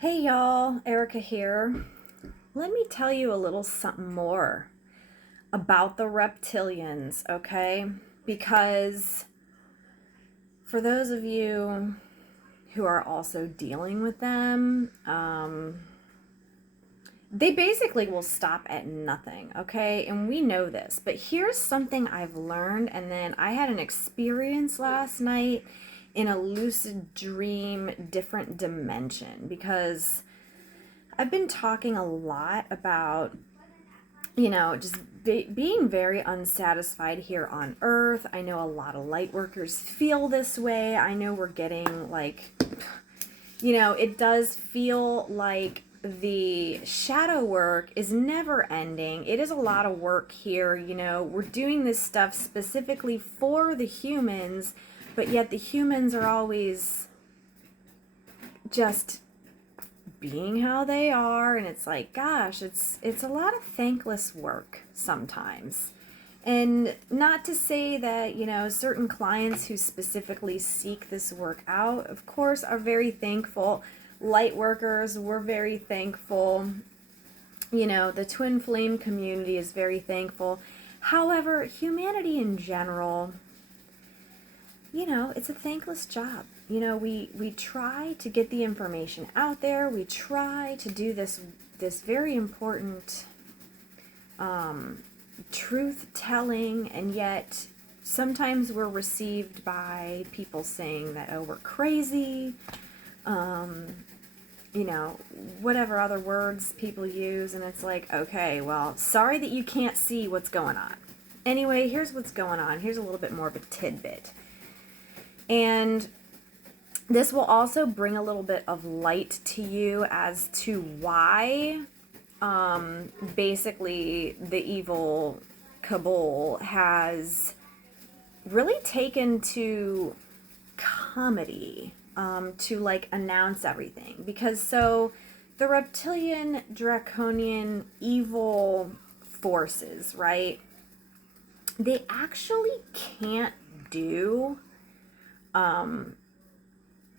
Hey y'all, Erica here. Let me tell you a little something more about the reptilians, okay? Because for those of you who are also dealing with them, they basically will stop at nothing, okay? And we know this. But here's something I've learned, and then I had an experience last night in a lucid dream, different dimension, because I've been talking a lot about, just being very unsatisfied here on Earth. I know a lot of light workers feel this way. I know we're getting it does feel like the shadow work is never ending. It is a lot of work here. We're doing this stuff specifically for the humans, but yet the humans are always just being how they are, and it's like, gosh, it's a lot of thankless work sometimes. And not to say that, certain clients who specifically seek this work out, of course, are very thankful. Light workers, we're very thankful. The twin flame community is very thankful. However, humanity in general, it's a thankless job. We try to get the information out there. We try to do this very important truth telling, and yet sometimes we're received by people saying that, oh, we're crazy, whatever other words people use, and it's like, okay, well, sorry that you can't see what's going on. Anyway, here's what's going on. Here's a little bit more of a tidbit. And this will also bring a little bit of light to you as to why basically the evil cabal has really taken to comedy to announce everything. Because so the reptilian, draconian, evil forces, right? They actually can't do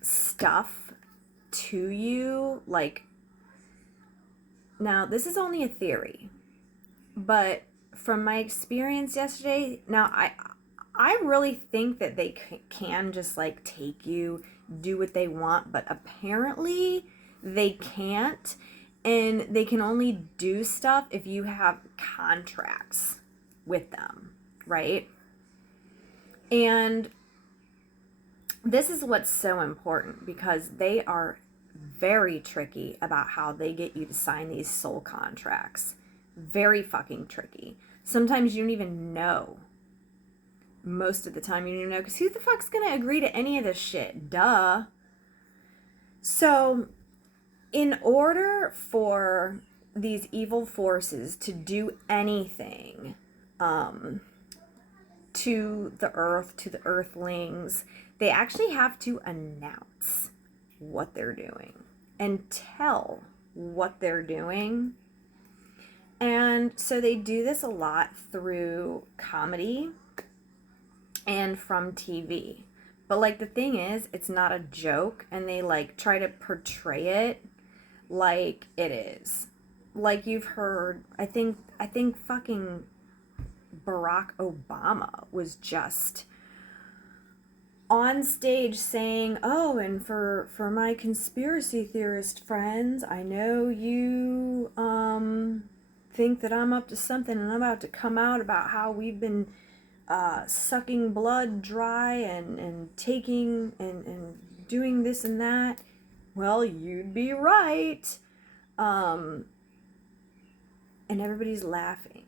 stuff to you. Now this is only a theory, but from my experience yesterday, now I really think that they can just take you, do what they want, but apparently they can't, and they can only do stuff if you have contracts with them, right? And this is what's so important, because they are very tricky about how they get you to sign these soul contracts. Very fucking tricky. Sometimes you don't even know. Most of the time you don't even know, because who the fuck's gonna agree to any of this shit? Duh. So, in order for these evil forces to do anything to the earth, to the earthlings, they actually have to announce what they're doing and tell what they're doing. And so they do this a lot through comedy and from TV. But the thing is, it's not a joke, and they try to portray it like it is. You've heard, I think fucking Barack Obama was just on stage saying, oh, and for my conspiracy theorist friends, I know you think that I'm up to something, and I'm about to come out about how we've been sucking blood dry and taking and doing this and that. Well, you'd be right. And everybody's laughing.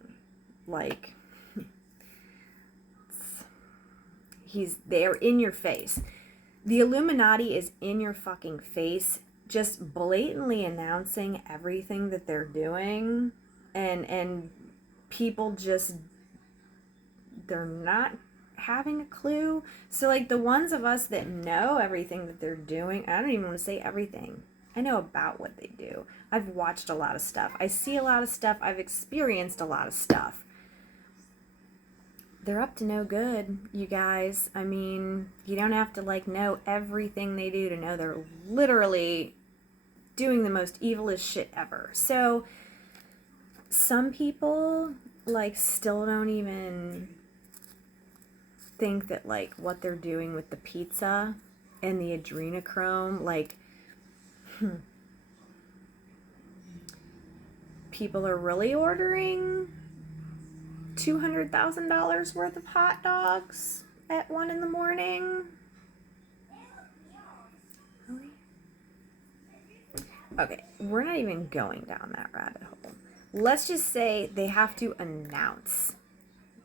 They're in your face. The Illuminati is in your fucking face, just blatantly announcing everything that they're doing, and people just, they're not having a clue. So the ones of us that know everything that they're doing, I don't even want to say everything. I know about what they do. I've watched a lot of stuff. I see a lot of stuff. I've experienced a lot of stuff. They're up to no good, you guys. I mean, you don't have to know everything they do to know they're literally doing the most evilest shit ever. So some people like still don't even think that like what they're doing with the pizza and the adrenochrome, like people are really ordering $200,000 worth of hot dogs at 1 a.m. Really? Okay, we're not even going down that rabbit hole. Let's just say they have to announce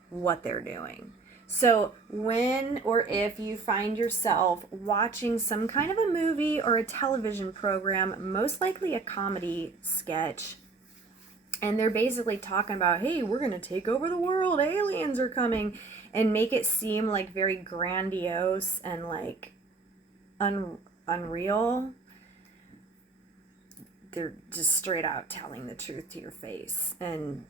what they're doing. So when or if you find yourself watching some kind of a movie or a television program, most likely a comedy sketch, and they're basically talking about, hey, we're going to take over the world, aliens are coming, and make it seem like very grandiose and like unreal, they're just straight out telling the truth to your face. And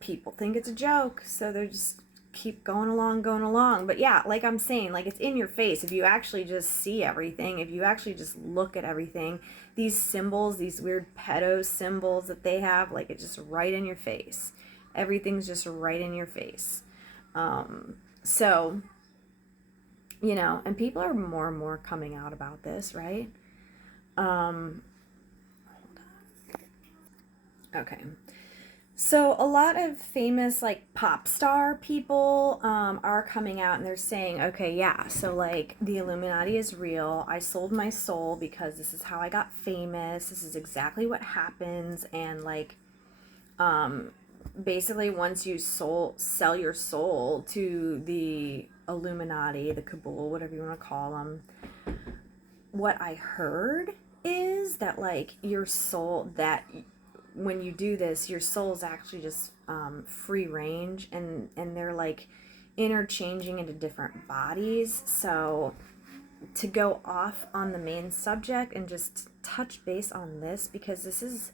people think it's a joke, so they're just keep going along. But yeah, like I'm saying, like it's in your face. If you actually just see everything, if you actually just look at everything, these symbols, these weird pedo symbols that they have, like it's just right in your face. Everything's just right in your face. So, you know, and people are more and more coming out about this, right? Okay. So a lot of famous like pop star people are coming out and they're saying, okay, yeah, so like the Illuminati is real. I sold my soul because this is how I got famous. This is exactly what happens. And like basically once you sell your soul to the Illuminati, the Cabal, whatever you want to call them, what I heard is that like your soul, that when you do this, your soul's actually just free range, and they're like interchanging into different bodies. So to go off on the main subject and just touch base on this, because this is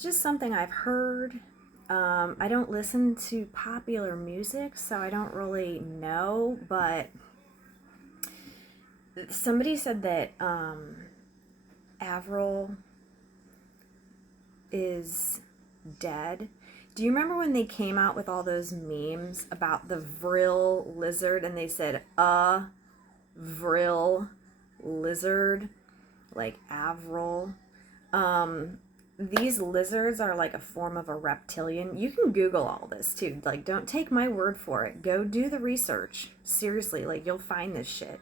just something I've heard. I don't listen to popular music, so I don't really know, but somebody said that Avril is dead. Do you remember when they came out with all those memes about the vril lizard, and they said a vril lizard, like Avril? These lizards are like a form of a reptilian. You can Google all this too. Like, don't take my word for it. Go do the research. Seriously, like you'll find this shit.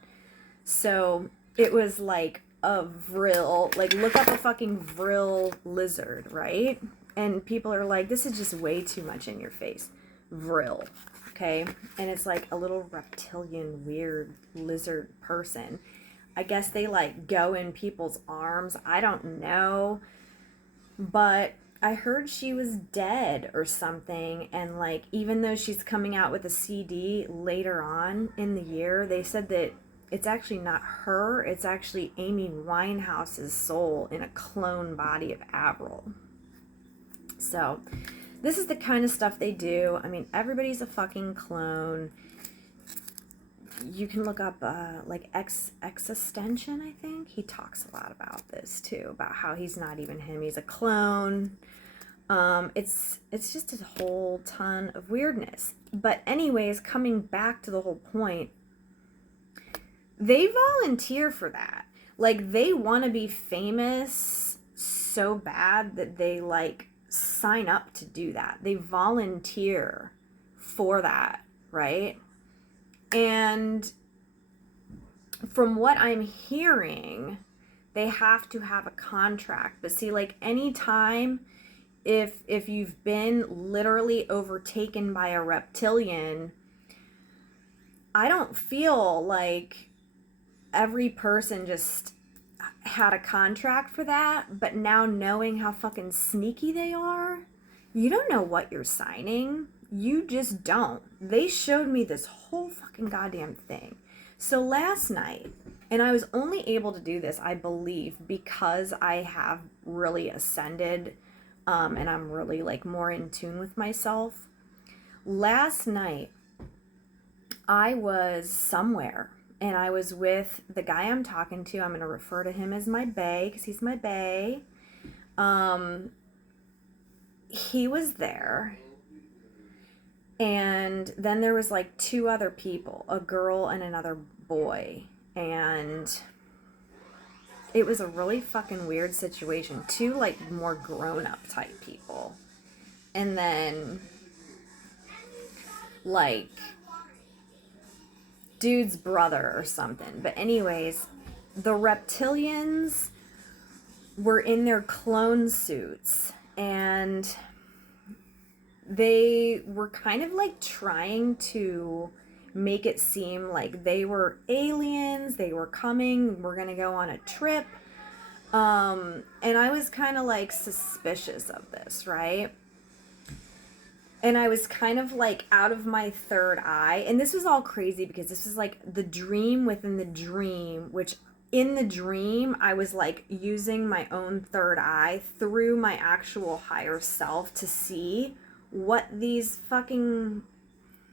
So it was like a vril, like look up a fucking vril lizard, right? And people are like, this is just way too much in your face. Vril, okay? And it's like a little reptilian, weird lizard person. I guess they like go in people's arms. I don't know. But I heard she was dead or something. And like, even though she's coming out with a CD later on in the year, they said that it's actually not her, it's actually Amy Winehouse's soul in a clone body of Avril. So, this is the kind of stuff they do. I mean, everybody's a fucking clone. You can look up, like, Existention, I think. He talks a lot about this, too, about how he's not even him, he's a clone. It's just a whole ton of weirdness. But anyways, coming back to the whole point, they volunteer for that. Like, they want to be famous so bad that they, like, sign up to do that. They volunteer for that, right? And from what I'm hearing, they have to have a contract. But see, like, anytime if you've been literally overtaken by a reptilian, I don't feel like every person just had a contract for that, but now knowing how fucking sneaky they are, you don't know what you're signing. You just don't. They showed me this whole fucking goddamn thing. So last night, and I was only able to do this, I believe, because I have really ascended, and I'm really like more in tune with myself. Last night, I was somewhere. and I was with the guy I'm talking to. I'm going to refer to him as my bae because he's my bae. He was there. And then there was like two other people, a girl and another boy. And it was a really fucking weird situation. Two like more grown-up type people. And then like dude's brother or something. But anyways, the reptilians were in their clone suits, and they were kind of like trying to make it seem like they were aliens, they were coming, we're gonna go on a trip. And I was kind of like suspicious of this, right? And I was kind of like out of my third eye. And this was all crazy because this was like the dream within the dream, which in the dream, I was like using my own third eye through my actual higher self to see what these fucking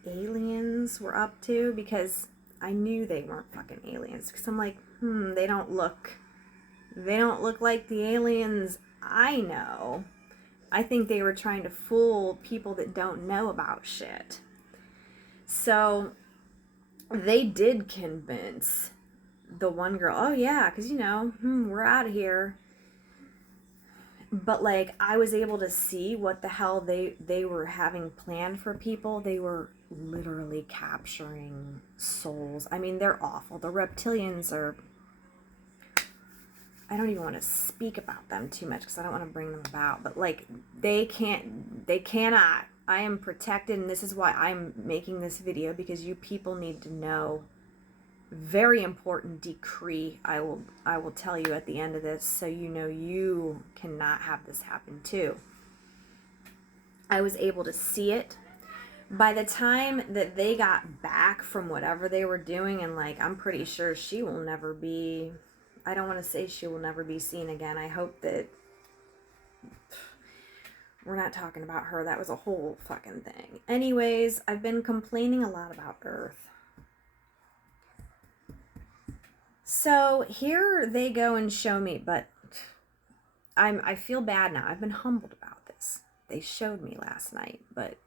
aliens were up to, because I knew they weren't fucking aliens. Because I'm like, they don't look like the aliens I know. I think they were trying to fool people that don't know about shit. So they did convince the one girl, oh yeah, because we're out of here. But like I was able to see what the hell they were having planned for people. They were literally capturing souls. I mean, they're awful. The reptilians are, I don't even want to speak about them too much because I don't want to bring them about, but like they cannot. I am protected, and this is why I'm making this video, because you people need to know. Very important decree I will tell you at the end of this, so you know you cannot have this happen too. I was able to see it. By the time that they got back from whatever they were doing, and like I'm pretty sure she will never be, I don't want to say she will never be seen again. I hope that we're not talking about her. That was a whole fucking thing. Anyways, I've been complaining a lot about Earth. So here they go and show me, but I feel bad now. I've been humbled about this. They showed me last night, but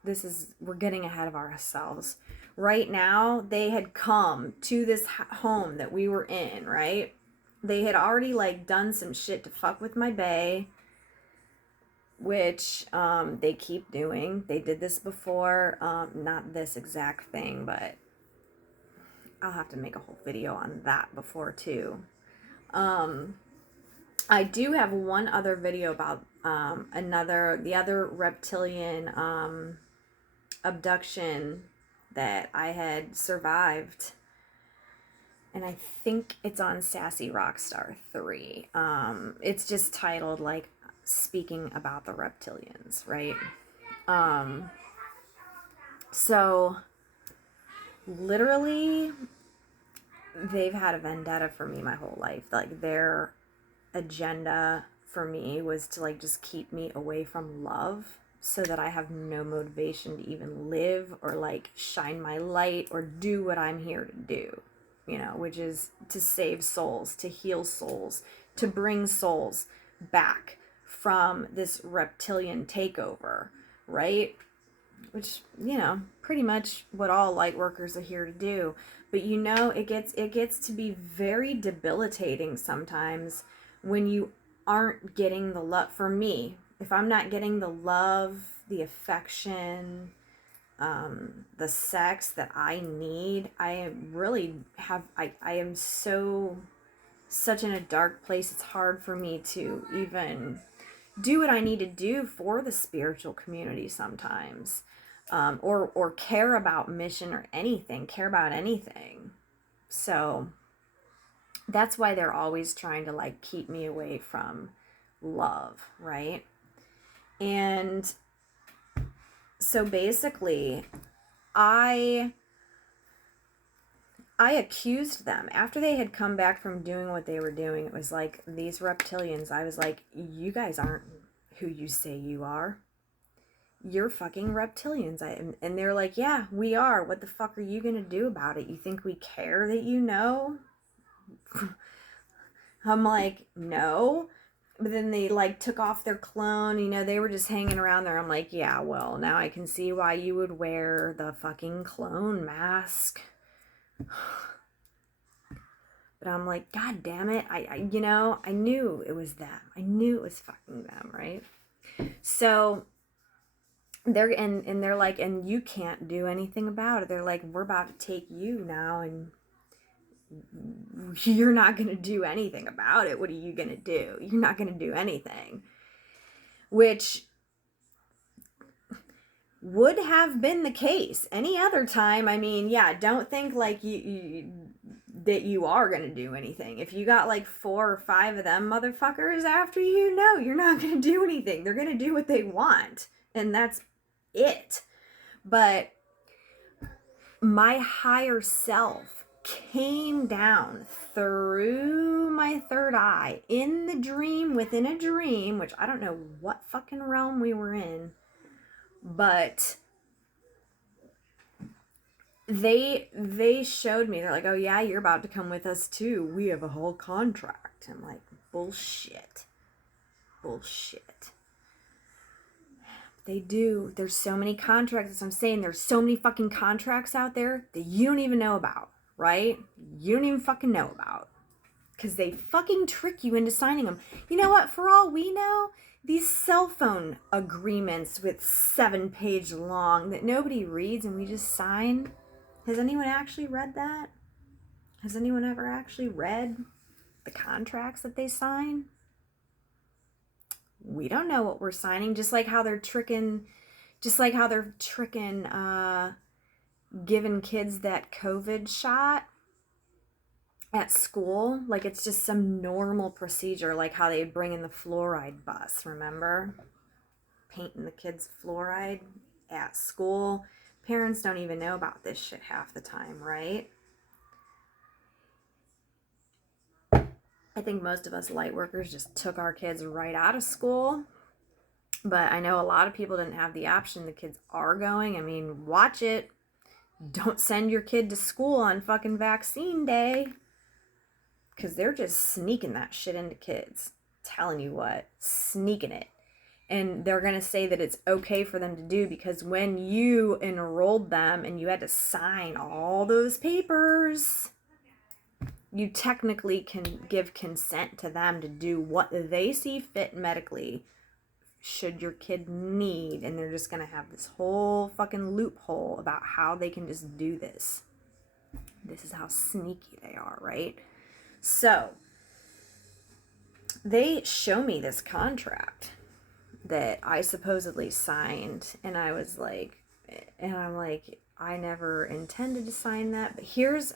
we're getting ahead of ourselves. Right now, they had come to this home that we were in, right? They had already like done some shit to fuck with my bae, which they keep doing. They did this before, not this exact thing, but I'll have to make a whole video on that before too. I do have one other video about the other reptilian abduction that I had survived, and I think it's on Sassy Rockstar 3. It's just titled like speaking about the reptilians, right? So literally they've had a vendetta for me my whole life. Like their agenda for me was to like just keep me away from love, so that I have no motivation to even live or like shine my light or do what I'm here to do, which is to save souls, to heal souls, to bring souls back from this reptilian takeover, right? Which, pretty much what all light workers are here to do. But it gets to be very debilitating sometimes when you aren't getting the love. For me, if I'm not getting the love, the affection, the sex that I need, I am such in a dark place. It's hard for me to even do what I need to do for the spiritual community sometimes, or care about mission or care about anything. So that's why they're always trying to like keep me away from love, right? And so basically I accused them after they had come back from doing what they were doing. It was like, these reptilians, I was like, you guys aren't who you say you are. you're fucking reptilians. And they're like, yeah, we are. What the fuck are you gonna do about it? You think we care that you know? I'm like, no. But then they like took off their clone, you know, they were just hanging around there. I'm like, yeah, well, now I can see why you would wear the fucking clone mask. But I'm like, God damn it. I you know, I knew it was them. I knew it was fucking them, right? So they're like, and you can't do anything about it. They're like, we're about to take you now, and you're not going to do anything about it. What are you going to do? You're not going to do anything. Which would have been the case any other time. I mean, yeah, don't think like that you are going to do anything. If you got like 4 or 5 of them motherfuckers after you, no, you're not going to do anything. They're going to do what they want. And that's it. But my higher self came down through my third eye in the dream, within a dream, which I don't know what fucking realm we were in, but they showed me, they're like, oh yeah, you're about to come with us too, we have a whole contract. I'm like, bullshit. They do. There's so many contracts. As I'm saying, there's so many fucking contracts out there that you don't even know about, right? You don't even fucking know about. Because they fucking trick you into signing them. You know what? For all we know, these cell phone agreements with 7-page long that nobody reads and we just sign. Has anyone actually read that? Has anyone ever actually read the contracts that they sign? We don't know what we're signing, just like how they're tricking giving kids that COVID shot at school. Like it's just some normal procedure, like how they bring in the fluoride bus, remember? Painting the kids fluoride at school. Parents don't even know about this shit half the time, right? I think most of us light workers just took our kids right out of school. But I know a lot of people didn't have the option. The kids are going. I mean, watch it. Don't send your kid to school on fucking vaccine day. Because they're just sneaking that shit into kids. Telling you what. Sneaking it. And they're going to say that it's okay for them to do because when you enrolled them and you had to sign all those papers, you technically can give consent to them to do what they see fit medically should your kid need. And they're just going to have this whole fucking loophole about how they can just do this. This is how sneaky they are, right? So they show me this contract that I supposedly signed, and I'm like, I never intended to sign that. But here's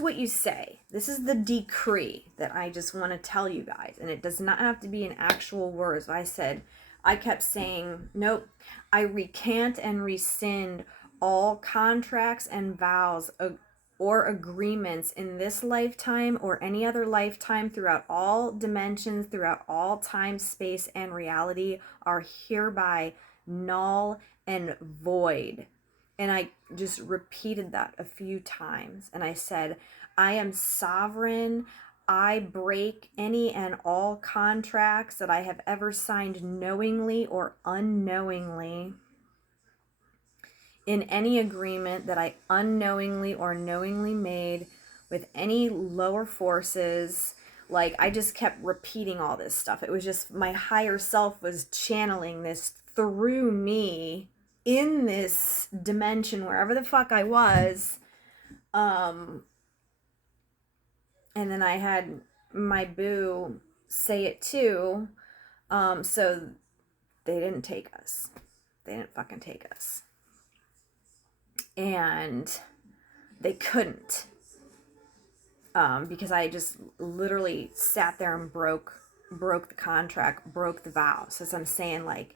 what you say. This is the decree that I just want to tell you guys. And it does not have to be in actual words. I kept saying, nope, I recant and rescind all contracts and vows or agreements in this lifetime or any other lifetime throughout all dimensions, throughout all time, space, and reality are hereby null and void. And I just repeated that a few times. And I said, I am sovereign. I break any and all contracts that I have ever signed knowingly or unknowingly. In any agreement that I unknowingly or knowingly made with any lower forces. Like, I just kept repeating all this stuff. It was just my higher self was channeling this through me in this dimension, wherever the fuck I was. And then I had my boo say it too. So they didn't take us. They didn't fucking take us. And they couldn't. Because I just literally sat there and broke the contract, broke the vow. So as I'm saying, like,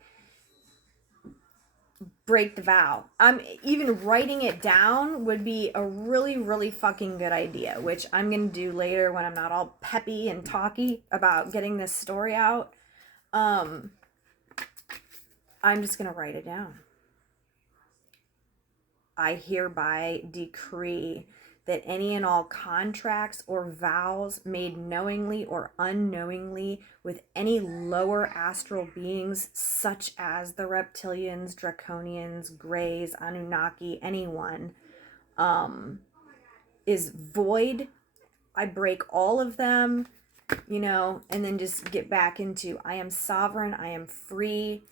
break the vow. Even writing it down would be a really, really fucking good idea, which I'm going to do later when I'm not all peppy and talky about getting this story out. I'm just going to write it down. I hereby decree that any and all contracts or vows made knowingly or unknowingly with any lower astral beings, such as the reptilians, draconians, greys, Anunnaki, anyone, is void. I break all of them, and then just get back into I am sovereign, I am free.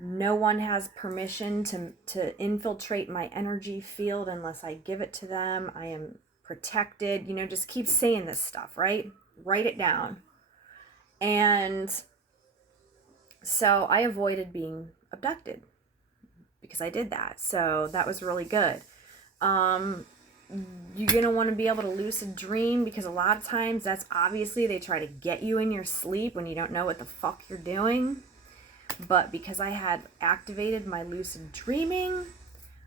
No one has permission to infiltrate my energy field unless I give it to them. I am protected. Just keep saying this stuff, right? Write it down. And so I avoided being abducted because I did that. So that was really good. You're going to want to be able to lucid dream, because a lot of times that's obviously they try to get you in your sleep when you don't know what the fuck you're doing. But because I had activated my lucid dreaming,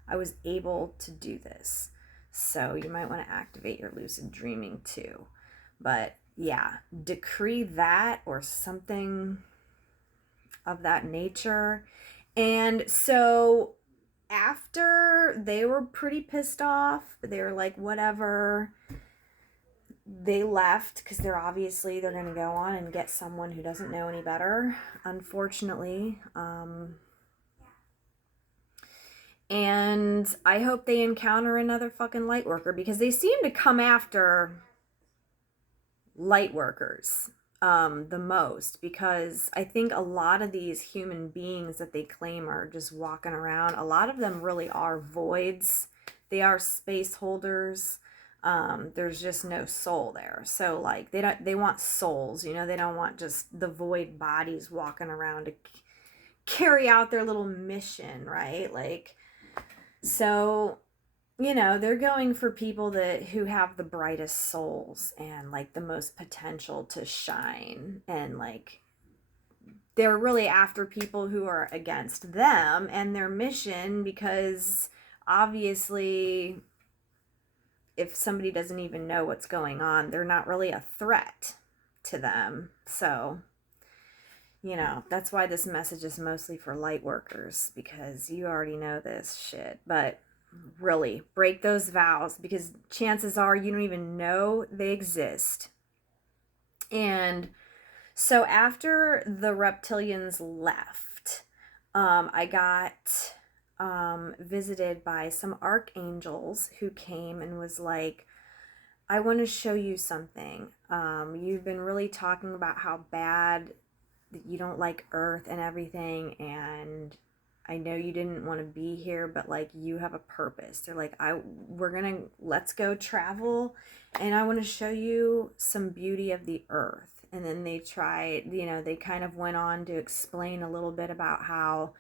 I was able to do this. So you might want to activate your lucid dreaming too. But yeah, decree that or something of that nature. And so after they were pretty pissed off, they were like, whatever. They left because they're going to go on and get someone who doesn't know any better, unfortunately. And I hope they encounter another fucking light worker, because they seem to come after light workers the most, because I think a lot of these human beings that they claim are just walking around, a lot of them really are voids. They are space holders. There's just no soul there. So like they want souls, they don't want just the void bodies walking around to carry out their little mission, right? Like, so they're going for people who have the brightest souls and like the most potential to shine, and like they're really after people who are against them and their mission, because obviously if somebody doesn't even know what's going on, they're not really a threat to them. So, that's why this message is mostly for light workers, because you already know this shit. But really, break those vows, because chances are you don't even know they exist. And so after the reptilians left, I got visited by some archangels who came and was like, I want to show you something. You've been really talking about how bad that you don't like Earth and everything, and I know you didn't want to be here, but like you have a purpose. They're like, let's go travel, and I want to show you some beauty of the Earth. And then they tried, they kind of went on to explain a little bit about how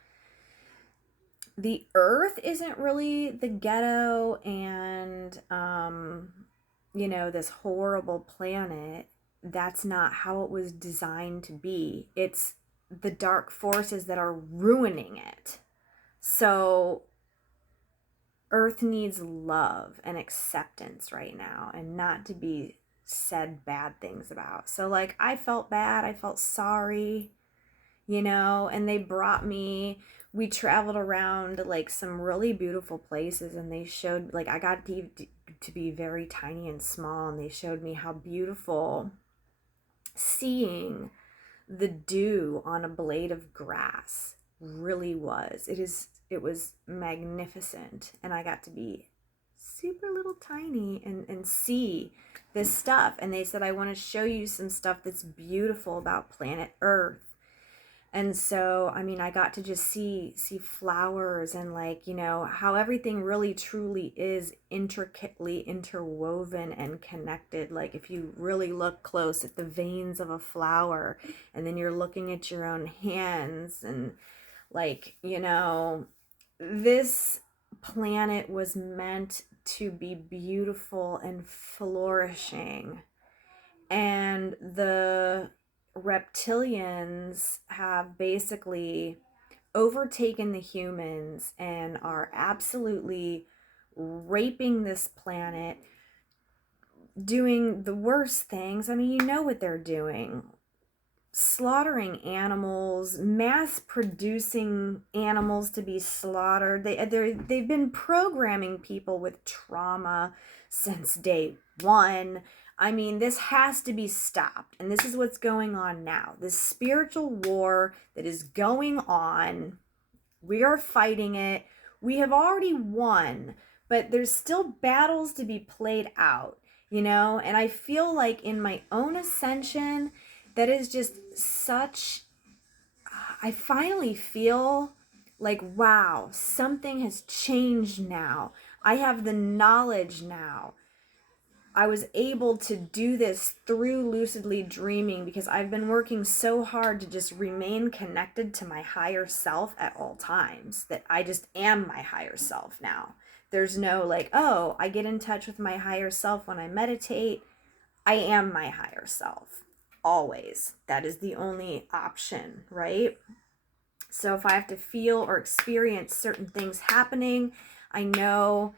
the Earth isn't really the ghetto and this horrible planet. That's not how it was designed to be. It's the dark forces that are ruining it. So Earth needs love and acceptance right now, and not to be said bad things about. So like I felt bad, I felt sorry, and they brought me, we traveled around like some really beautiful places, and they showed, like I got to be very tiny and small, and they showed me how beautiful seeing the dew on a blade of grass really was. It was magnificent, and I got to be super little tiny and see this stuff. And they said, I want to show you some stuff that's beautiful about planet Earth. And so, I mean, I got to just see flowers, and like, how everything really truly is intricately interwoven and connected. Like if you really look close at the veins of a flower, and then you're looking at your own hands, and like, this planet was meant to be beautiful and flourishing. And the reptilians have basically overtaken the humans and are absolutely raping this planet, doing the worst things. I mean, what they're doing. slaughtering animals, mass producing animals to be slaughtered. They've been programming people with trauma since day one. I mean, this has to be stopped. And this is what's going on now. This spiritual war that is going on, we are fighting it. We have already won, but there's still battles to be played out, you know? And I feel like in my own ascension, that is just such, I finally feel like, wow, something has changed now. I have the knowledge now. I was able to do this through lucidly dreaming because I've been working so hard to just remain connected to my higher self at all times, that I just am my higher self now. There's no like, oh, I get in touch with my higher self when I meditate. I am my higher self. Always. That is the only option, right? So if I have to feel or experience certain things happening, I know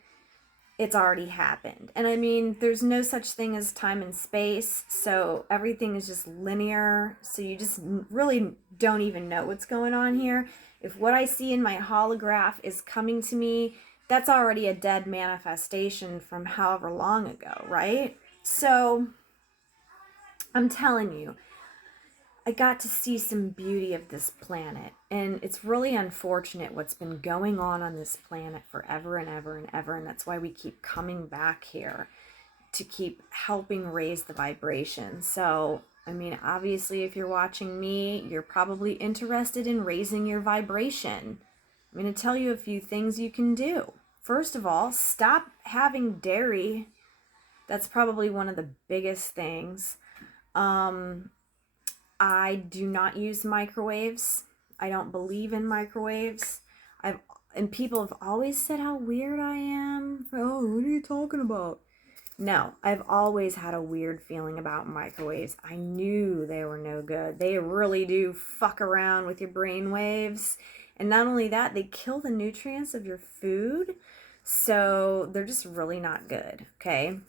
it's already happened. And I mean, there's no such thing as time and space, so everything is just linear, so you just really don't even know what's going on here. If what I see in my holograph is coming to me, that's already a dead manifestation from however long ago, right? So I'm telling you, I got to see some beauty of this planet, and it's really unfortunate what's been going on this planet forever and ever and ever, and that's why we keep coming back here to keep helping raise the vibration. So, I mean, obviously, if you're watching me, you're probably interested in raising your vibration. I'm going to tell you a few things you can do. First of all, stop having dairy. That's probably one of the biggest things. I do not use microwaves. I don't believe in microwaves. And people have always said how weird I am. Oh, what are you talking about? No, I've always had a weird feeling about microwaves. I knew they were no good. They really do fuck around with your brain waves. And not only that, they kill the nutrients of your food. So they're just really not good, okay?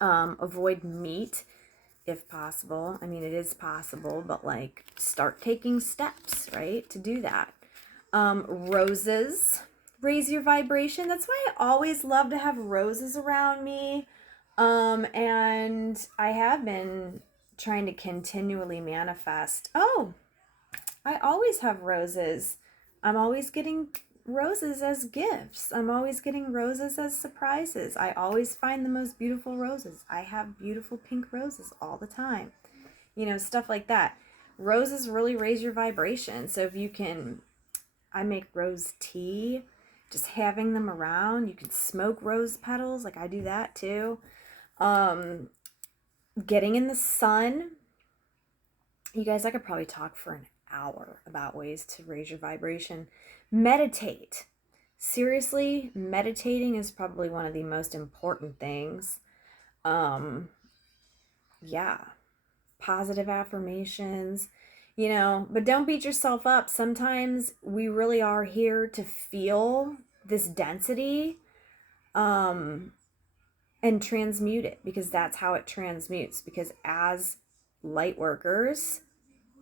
Avoid meat if possible. I mean, it is possible, but like start taking steps, right, to do that. Roses raise your vibration. That's why I always love to have roses around me. And I have been trying to continually manifest. Oh, I always have roses. I'm always getting roses as gifts. I'm always getting roses as surprises. I always find the most beautiful roses. I have beautiful pink roses all the time. You know, stuff like that. Roses really raise your vibration. So if you can, I make rose tea, just having them around. You can smoke rose petals, like I do that too. Getting in the sun. You guys, I could probably talk for an hour about ways to raise your vibration. Meditate. Seriously, meditating is probably one of the most important things. Yeah. Positive affirmations, you know, but don't beat yourself up. Sometimes we really are here to feel this density, and transmute it, because that's how it transmutes. Because as light workers,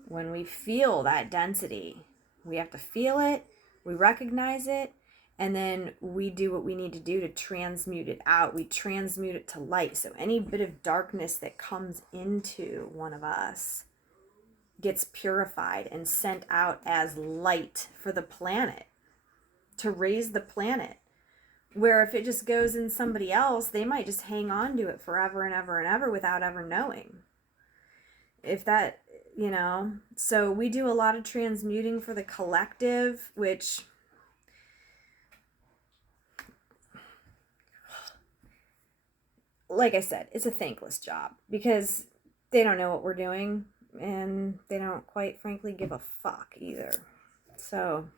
when we feel that density, we have to feel it, we recognize it, and then we do what we need to do to transmute it out. We transmute it to light. So any bit of darkness that comes into one of us gets purified and sent out as light for the planet, to raise the planet. Where if it just goes in somebody else, they might just hang on to it forever and ever and ever without ever knowing. If that, you know, so we do a lot of transmuting for the collective, which, like I said, it's a thankless job because they don't know what we're doing and they don't quite frankly give a fuck either. So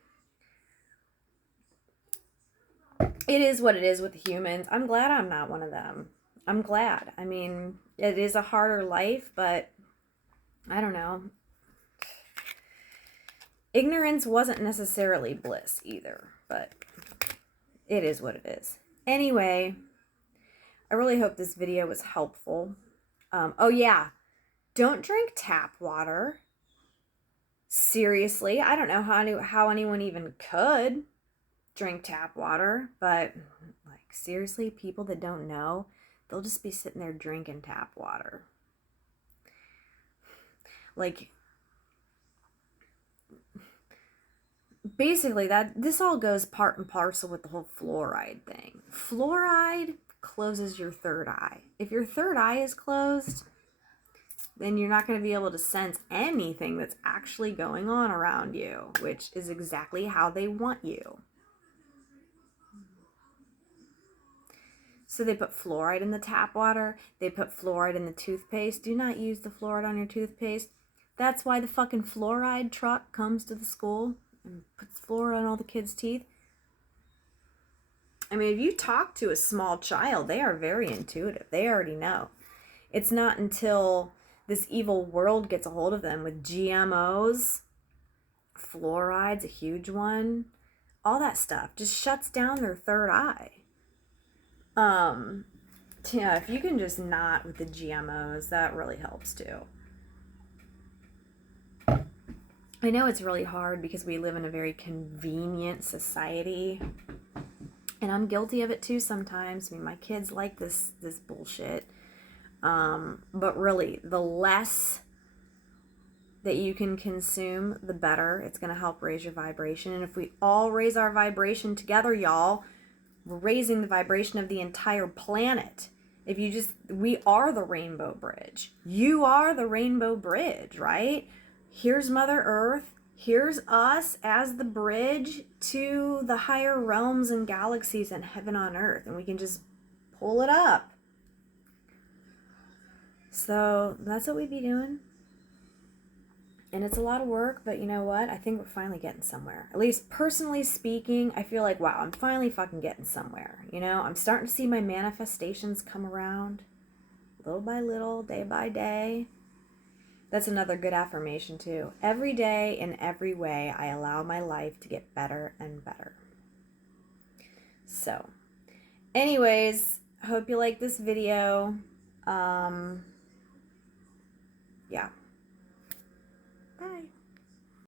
it is what it is with the humans. I'm glad I'm not one of them. I'm glad. I mean, it is a harder life, but I don't know. Ignorance wasn't necessarily bliss either, but it is what it is. Anyway, I really hope this video was helpful. Oh yeah, Don't drink tap water. Seriously, I don't know how anyone even could drink tap water, but like seriously, people that don't know, they'll just be sitting there drinking tap water. Like basically this all goes part and parcel with the whole fluoride thing. Fluoride closes your third eye. If your third eye is closed, then you're not going to be able to sense anything that's actually going on around you, which is exactly how they want you. So they put fluoride in the tap water. They put fluoride in the toothpaste. Do not use the fluoride on your toothpaste. That's why the fucking fluoride truck comes to the school and puts fluoride on all the kids' teeth. I mean, if you talk to a small child, they are very intuitive. They already know. It's not until this evil world gets a hold of them with GMOs, fluoride's a huge one, all that stuff just shuts down their third eye. Yeah, if you can just not with the GMOs, that really helps too. I know it's really hard because we live in a very convenient society, and I'm guilty of it too sometimes. I mean, my kids like this bullshit. But really, the less that you can consume, the better. It's going to help raise your vibration. And if we all raise our vibration together, y'all, we're raising the vibration of the entire planet. If you just, we are the rainbow bridge. You are the rainbow bridge, right? Here's Mother Earth. Here's us as the bridge to the higher realms and galaxies and heaven on earth. And we can just pull it up. So that's what we'd be doing. And it's a lot of work, but you know what? I think we're finally getting somewhere. At least personally speaking, I feel like, wow, I'm finally fucking getting somewhere. You know, I'm starting to see my manifestations come around little by little, day by day. That's another good affirmation too. Every day, in every way, I allow my life to get better and better. So, anyways, I hope you like this video.